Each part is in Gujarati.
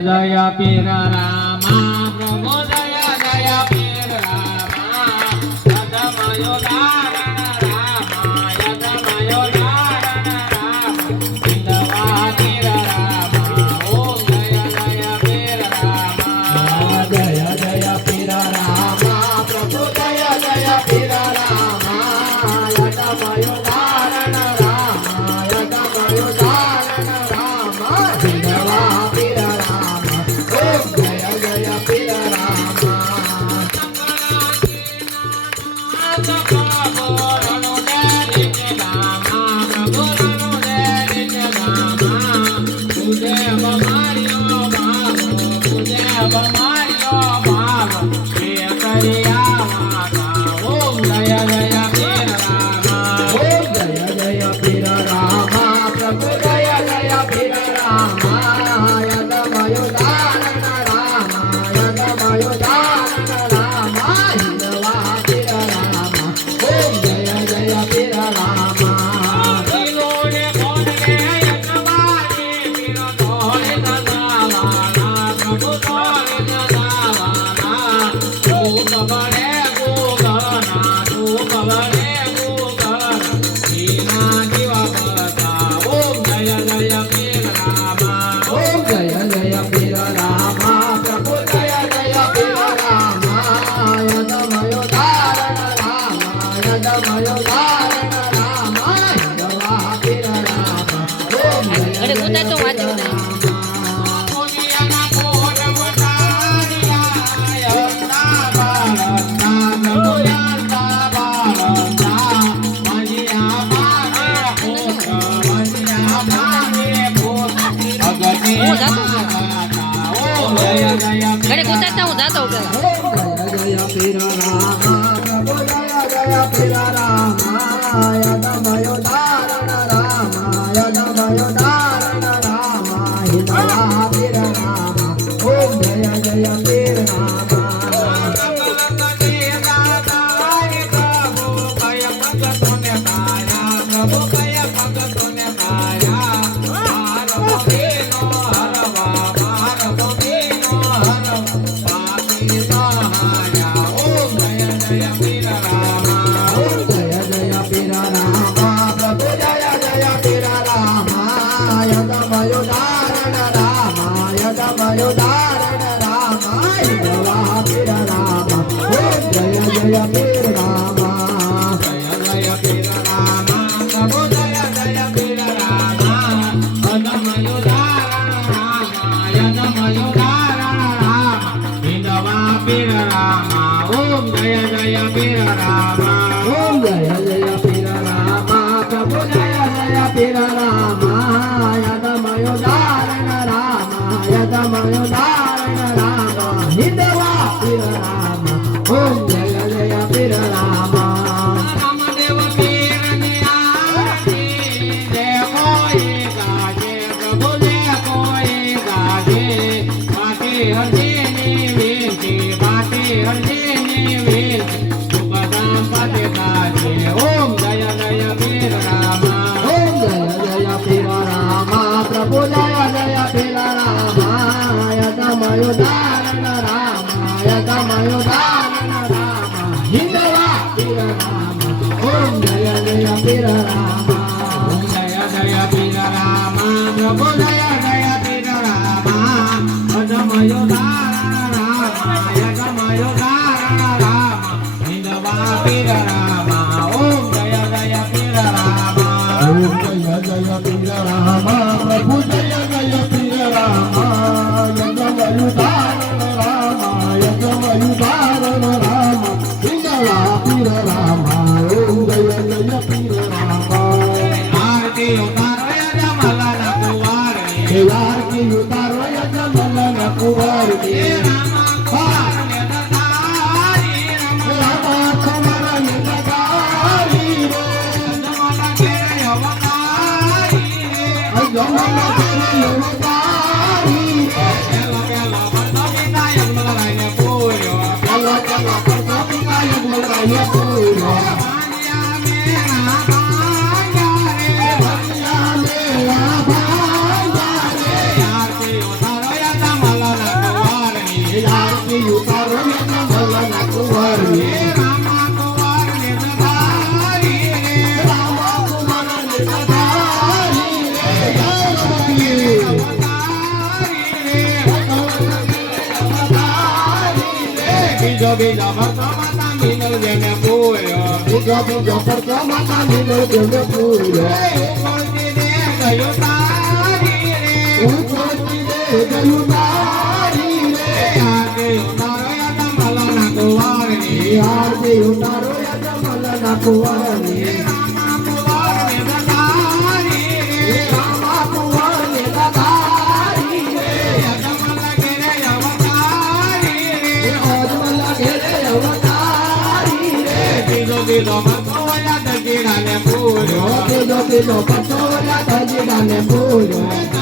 જય પીર રામા પ્રભુ જય જય પીર રામા યદમયો ધારણ રામા યદમયો ધારણ રામા બિંદવા પીર રામા ઓમ જય જય પીર રામા જય જય પીર રામા પ્રભુ જય જય પીર રામા યદમયો ધારણ રામા યદમયો ધારણ રામા બિંદવા પીર ઘરે કુતાતા હું જાતો જય પીર રામા પ્રભુ જય જય પીર રામા યદમયો ધારણ રામા યદમયો ધારણ રામા હિંદવા પીર રામા ઓમ જય જય પીર Rama Hãy subscribe cho kênh Ghiền Mì Gõ để không bỏ lỡ બીજો ભરતો માતા મિનલ જેને પૂર્યો બીજો પડતો માતા મિનલ જેને પૂર્યો ઉપરથી દે ગયું તારી રે ઉપરથી દે ગયું તારી રે આજે ઉતારો યાદ મલના કુંવરની આજે ઉતારો યાદ મલના કુંવરની રામા કુંવરને દતારી રે રામા કુંવરને દતારી રે યજમલ ઘેરે અવતારી રે અજમલ ઘેરે અવતારી રે બીજો ભરતો યાદ ગીરાને પૂર્યો બીજો પડતો યાદ ગીરાને પૂર્યો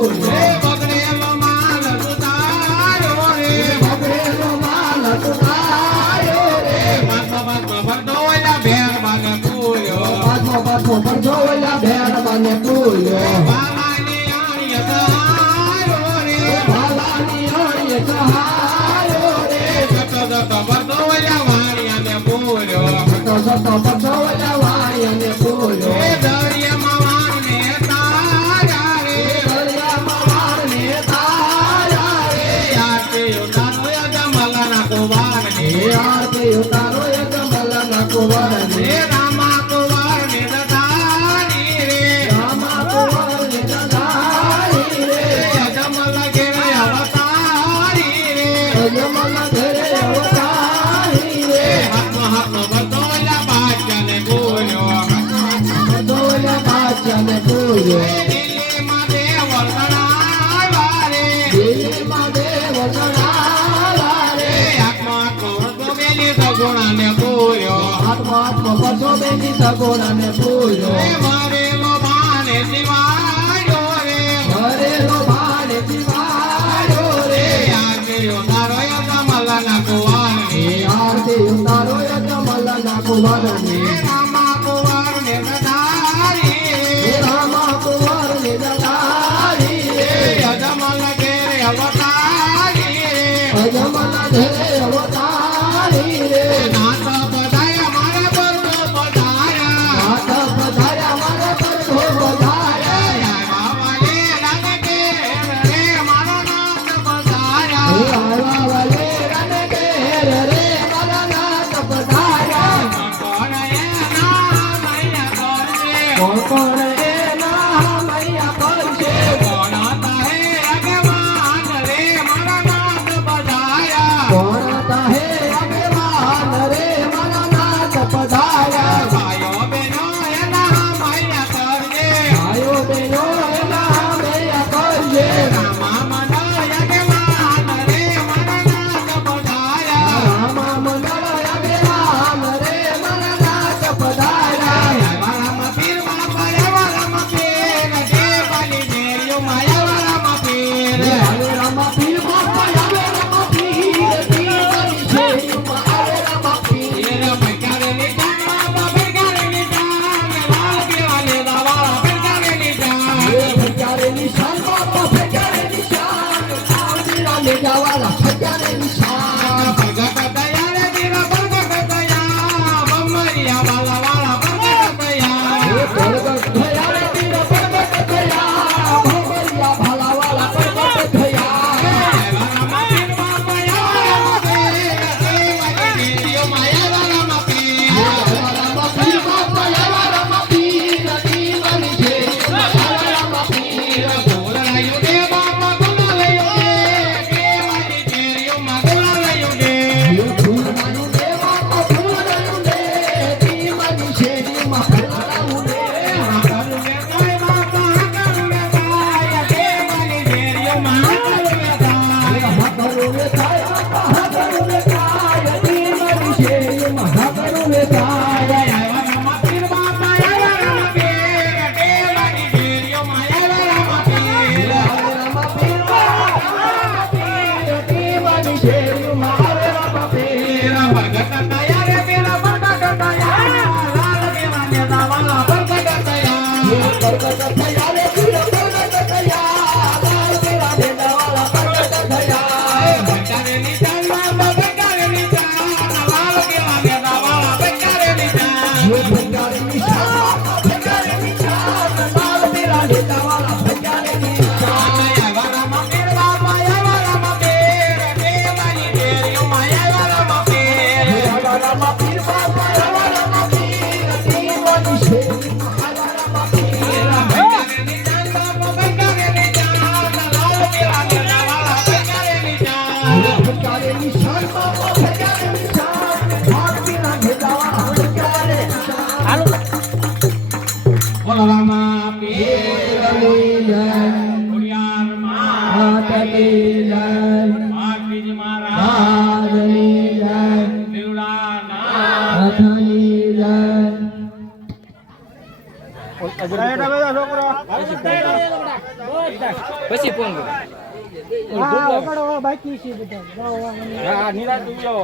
બગડેલો માલ સુધાર્યો રે બગડેલો માલ સુધાર્યો રે ભરતો ભેર બાને પૂર્યો પાછો પડતો ભેર બાને પૂર્યો બાલાની આણીએ સહાર્યો રે ભાલાની આણીએ સહાર્યો રે જતો ભરતો વાણિયાને પૂર્યો સતો પડતો વાણિયાને પૂર્યો દરિયામાં વાણને તારા રે દરિયામાં વાણને તારા રે આરતી ઉતારો યજમલના કુંવરની આરતી ઉતારો યજમલના કુંવરની રામા કુંવરને દતારી રે રામા કુંવરને દતારી રે યજમલ ઘેરે અવતારી રે અજમલ ઘરે અવતારી રે હાથમાં ભરતો બાદશાહને પૂર્યો દોયા બાદશાહને પૂર્યો દિલ્હીમાં દેવ ગણાવા રે દિલ્હીમાં દેવ ગણાવા રે હાથમાં ભરતો બેલી સગુણાને પૂર્યો હાથમાં પડતો બેની સગોડાને પૂર્યો મારેલો બાને શિવાયો રે ઘરેલો ભાડે દિવાળો રે આરતી ઉતારો યજમલના કુંવરની આરતી ઉતારો યજમલના કુંવરની રામા કુંવરને દતારી રે રામા કુંવરને દતારી રે યજમલ ઘેરે અવતારી રે અજમલ ઘરે અવતારી રે નાથ બધાયા મારા પરનો બધાયા હાથ પધાર્યા મારા પરધો પધાર્યા બાવાલે રાને ઘેર રે મારો નાથ બધાયા હે આવા વાલે રન ઘેર રે મારા નાથ પધાર્યા કોણ એના મૈયા કરજે કોણ એના મૈયા કરશે કોણ તાહે અગવાન રે મારા નાથ બધાયા કોણ તાહે આગેવાન રે મારા નાથ પધાર્યા ભાઈઓ બહેનો એના મૈયા કરજે ભાઈઓ બહેનો એના મૈયા કરશે રામા મનો અગવાન રે મારા નાથ બધાયા રામા મંડળ આગેવાન રે મારા નાથ પધાર્યા વાળામાં પીર બાપા વાળામાં પીર જે બની મેરિયો માયા વાળામાં પીર આવે રામા પીર બાપા આવે રામા પીર પીરની શેરીમાં આવે રામા પીર પીર પૈકારેની જાન બાપા પૈકારેની જાન લાલ પીવાલે દાવાળા પૈકારેની જાન ફેજારે નિશાન બાપા ફેજારે નિશાન આંગળા લે જાવાલા ફેજારે નિશાન ભગત દયા રે દીરા ભગત દયા બમરિયા વાલા વાળા ભગત દયા પ્રગટ થયા રે તીર પ્રગટ થયા ભોગરિયા ભાલાવાલા પ્રગટ થયા વાળામાં પીર બાપા વાળામાં પીર જે બની મેરિયો માયા વાળામાં પીર રામા પીર બાપા આવા રામા પીર દીવાની શેરીમાં આવે રામા પીર ગોળાયો દે બાપા ગોળાયો દે કેવાની કેરીઓમાં ગોળાયો દે ફૂલવાનું દે બાપા ફૂલવાનું દે દીવાની શેરીમાં ફૂલવાનું દે કરુને કાય બાપા કરુને કાય કેવાની કેરીઓમાં કરુને કાય હાકરું વે કાય બાપા હાકરું વે કાય દીવાની શેરીમાં હાકરું વે કાય રામા પીર બાપા રામા પીર કેવાની કેરીઓમાં રામા પીર રામા પીર બાપા પીર દીવાની શેરીમાં આવે રામા પીર ભગત દયા રે પેલા ભગત દયા લાલ દેવાને દાવાલા ભગત દયા પ્રગટ થયા રે પીર પ્રગટ થયા લાલ પીળા દેવાળા પ્રગટ થયા ભગતારેની જાન બાપા ભગતારેની જાન લાલ દેવાને દાવાલા ભગતારેની જાન નાથની જય. પછી ફોન કરો બાકી છે બધા હા નિરાશ તું જાઓ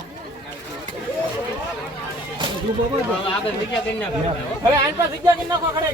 આગળ જગ્યા કરી નાખો હવે આની પાસે જગ્યા કરી નાખો ખડે